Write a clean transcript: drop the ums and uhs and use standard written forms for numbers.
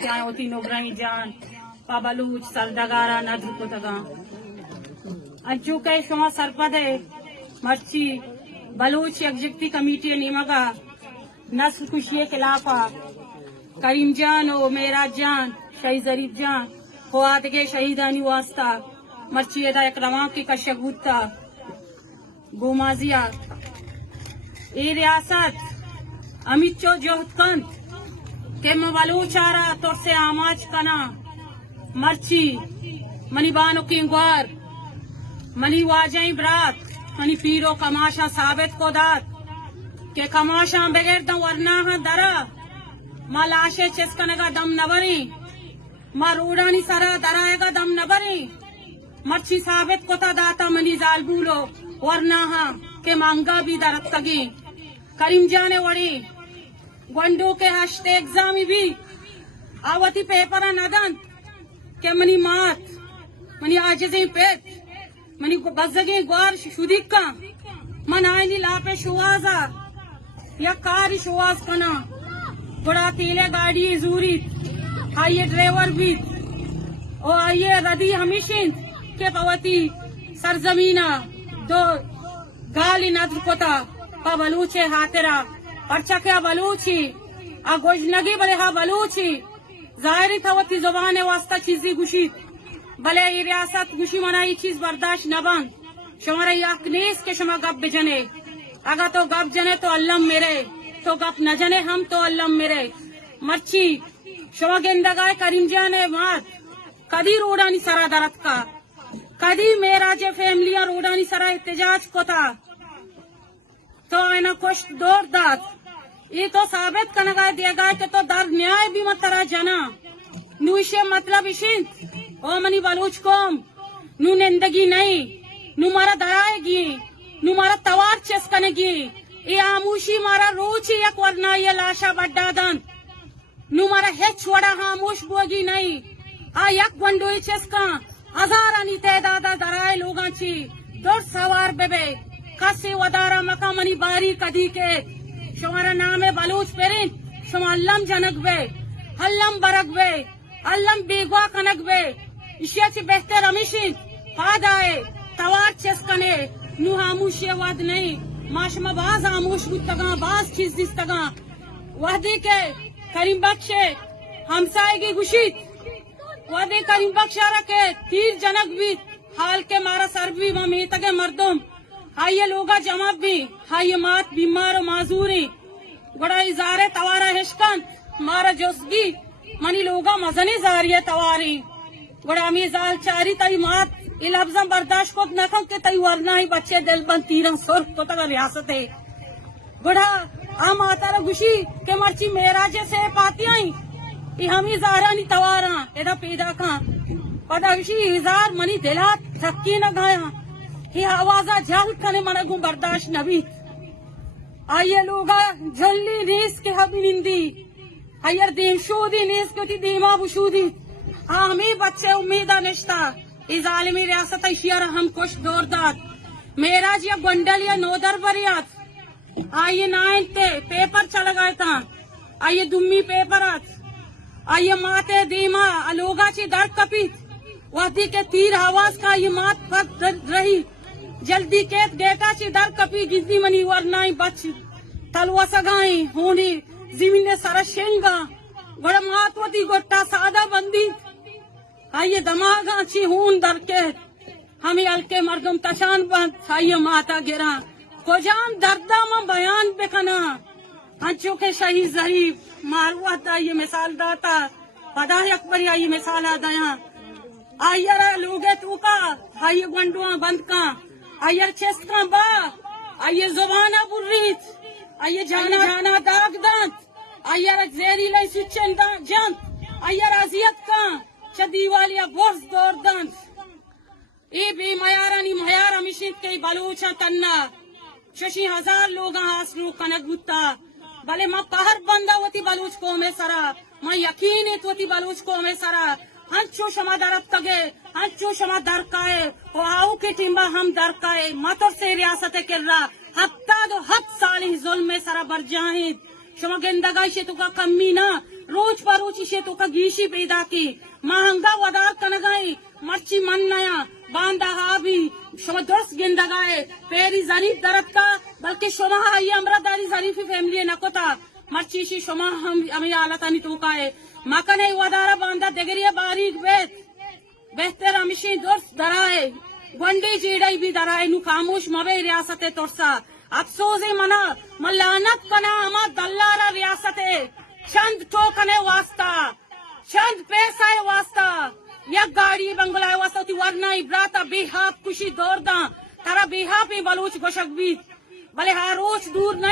क्या होती नोगराई जान पाबलूच सलदगारा नद्र को तगा अज्जू के शुमा सरपदे मर्ची बलूच एग्जीक्यूटिव कमेटी निमगा नस्ल कुशिये खिलाफा करीम जान ओ मेरा जान शहीद जरीफ जान खुआत के शहीदानी वास्ता मर्ची एदा इकरमा की कशगुत्ता गोमाजिया ए रियासत अमित चो जोहतकंद के बलूचारा तो से आमाज कना मर्ची मनी बानो की ग्वार मनी वाजई बरात मनी पीरो कमाशा साबित को दात के कमाशा बगैर दम वरना दरा माँ लाशे चेस्कने का दम नबरी माँ रूडानी सरा दराएगा दम नबरी मर्ची साबित को दाता मनी जालबूलो वरना के मांगा भी दरत तगी करीम जाने वड़ी गंडू के हश्ते एग्जामी भी आवती पेपर नदन के मनी मात मनी आजजी पेट मनी बजगी ग्वार शुदिका मन आईनी लापे शुआजा या कारी शुआज कना बड़ा तीले गाड़ी जूरी आइए ड्राइवर भी ओ आइए रदी हमीशिन के पवती सरजमीना दो गाली नद्र कोता पा बलूचे हातेरा पर्चा क्या बलूची आ गोजनगी बले हा बलूची जाहिरी थवती जुबान वास्ता चीजी गुशी भले ये रियासत गुशी मना ये चीज बर्दाश्त न बन शुमारा यकनीस के शुमा गप बजने अगर तो गप जने तो अल्लम मेरे तो गप न जने हम तो अल्लम मेरे मर्ची शुमा गेंदगाय करीम जाने मात कदी रोडानी सरा दरत का कदी मेरा जे फैमिलिया रोडानी सरा एहतजाज को था तो आना कुछ दौर दात ये तो साबित करने दिया कि तो दर न्याय भी मत तरा जना नूशे मतलब इशिंत ओ मनी बलूच कोम नू निंदगी नहीं नू मारा दराएगी नू मारा तवार चेस्कनेगी ये आमूशी मारा रोची एक वरना ये लाशा बड्डा दन नू मारा हेच वड़ा हामूश बोगी नहीं आ यक गंडोई चेस्का हजारानी तेदादा दराए लोगांची दौड़ सवार बेबे कसे वदारा मका मनी बारी कदी के शुमारा नाम है बलूच पेरिन शुमा अल्लम जनकबे अल्लम बरकबे अल्लम बेगवा कनकबे इशियाची बेहतर अमिशिन पादाए तवार चेस्कने नु हामूशी वाद नहीं माशमा बाज आमूश बुतगा बाज चीज दिस्तगा वहदी के करीम बख्शे हमसाएगी गुशीत वहदी करीम बख्शारा के तीर जनक भी हाल के मारा सर भी ममीतगे मर्दुम हाये लोगा जमाब भी हाये मात बीमार माजूरी बड़ा इजारे तवारा हिशकन मारा जोसगी मनी लोगा मजनी जारिये तवारी बड़ा मी जाल चारी तई मात इलब्जम बर्दाश्त को न के तई वरना ही बच्चे दिल बन तीरंग सुर्ख तो तक रियासत है बड़ा आ माता गुशी के मर्ची मेरा जैसे पाती आई हमी जारा नी तवारा एदा पैदा का पदा गुशी इजार मनी दिला थक्की न गाया ही आवाजा जल कने मनगु बर्दाश्त नबी आइए लोगा जल्ली नीस के हबी निंदी हयर दीम शूदी नीस के ती दीमा बुशूदी हमी बच्चे उम्मीदा निश्ता इस आलमी रियासत इशियर हम कुछ दौर दात मेरा जी बंडल या नोदर बरियात आइए नाइन ते पेपर चल गए था आइए दुम्मी पेपर आइए माते दीमा अलोगा ची दर कपी वादी के तीर आवाज का ये मात फट रही जल्दी के गेटा ची दर कपी गिजनी मनी वरनाई बच तलवा सगाई होनी जमीन ने सारा शेंगा बड़ा मातवती गोट्टा सादा बंदी आइए दमागा ची हून दर के हमें अलके मर्दम तशान बंद आइए माता गिरा कोजान दर्दा में बयान बेकना अंचो के शहीद जरीफ मारुआ था ये मिसाल दाता पदा अकबरी आई मिसाल दया आयर लोगे तू का आइए गंडुआ बंद का आयर चेस्ट का बा आइए जुबाना बुर्रीत आइए जाना जाना दाग दांत आयर जेरी लाई सुचन जंत आयर अजियत का चदी वालिया बोर्स दौर दांत ए बे मयारानी मयार मिशित के बलूचा तन्ना शशि हजार लोग हासरू कनक गुत्ता भले माँ पहर बंदा होती बलूच को में सरा माँ यकीन है तो बलूच को में सरा हंचो शमा दरत तगे हंचो शमा दर काए ओ आओ के टिम्बा हम दर काए मतों से रियासत कर रहा हफ्ता दो हद साली जुल्म में सरा बरजाहिद शमा गेंदगाई से तुका कमी ना روز پر روز اسے تو کا گیشی پیدا کی مہنگا ودار کنگائی مرچی من نیا باندھا ہا بھی شما درست گندگائے پیری ظریف درد کا بلکہ شما ہائی امرداری ظریفی فیملی نکوتا مرچی شی شما ہمیں آلتانی تو کائے مکنے ودارا باندھا دگریہ باریک بیت بہتر ہمشی درست درائے گنڈی جیڑائی بھی درائے نو خاموش موے ریاست ترسا افسوس منا ملانت کنا اما دلارا ریاست چند ٹوکنے واسطہ چند پیسہ واسطہ یک گاڑی بنگلہ واسطہ تی ورنہ ابراتا بے ہاپ کشی دور دا ترا بے ہاپ بلوچ گوشک بھی بلے ہاروچ دور نہیں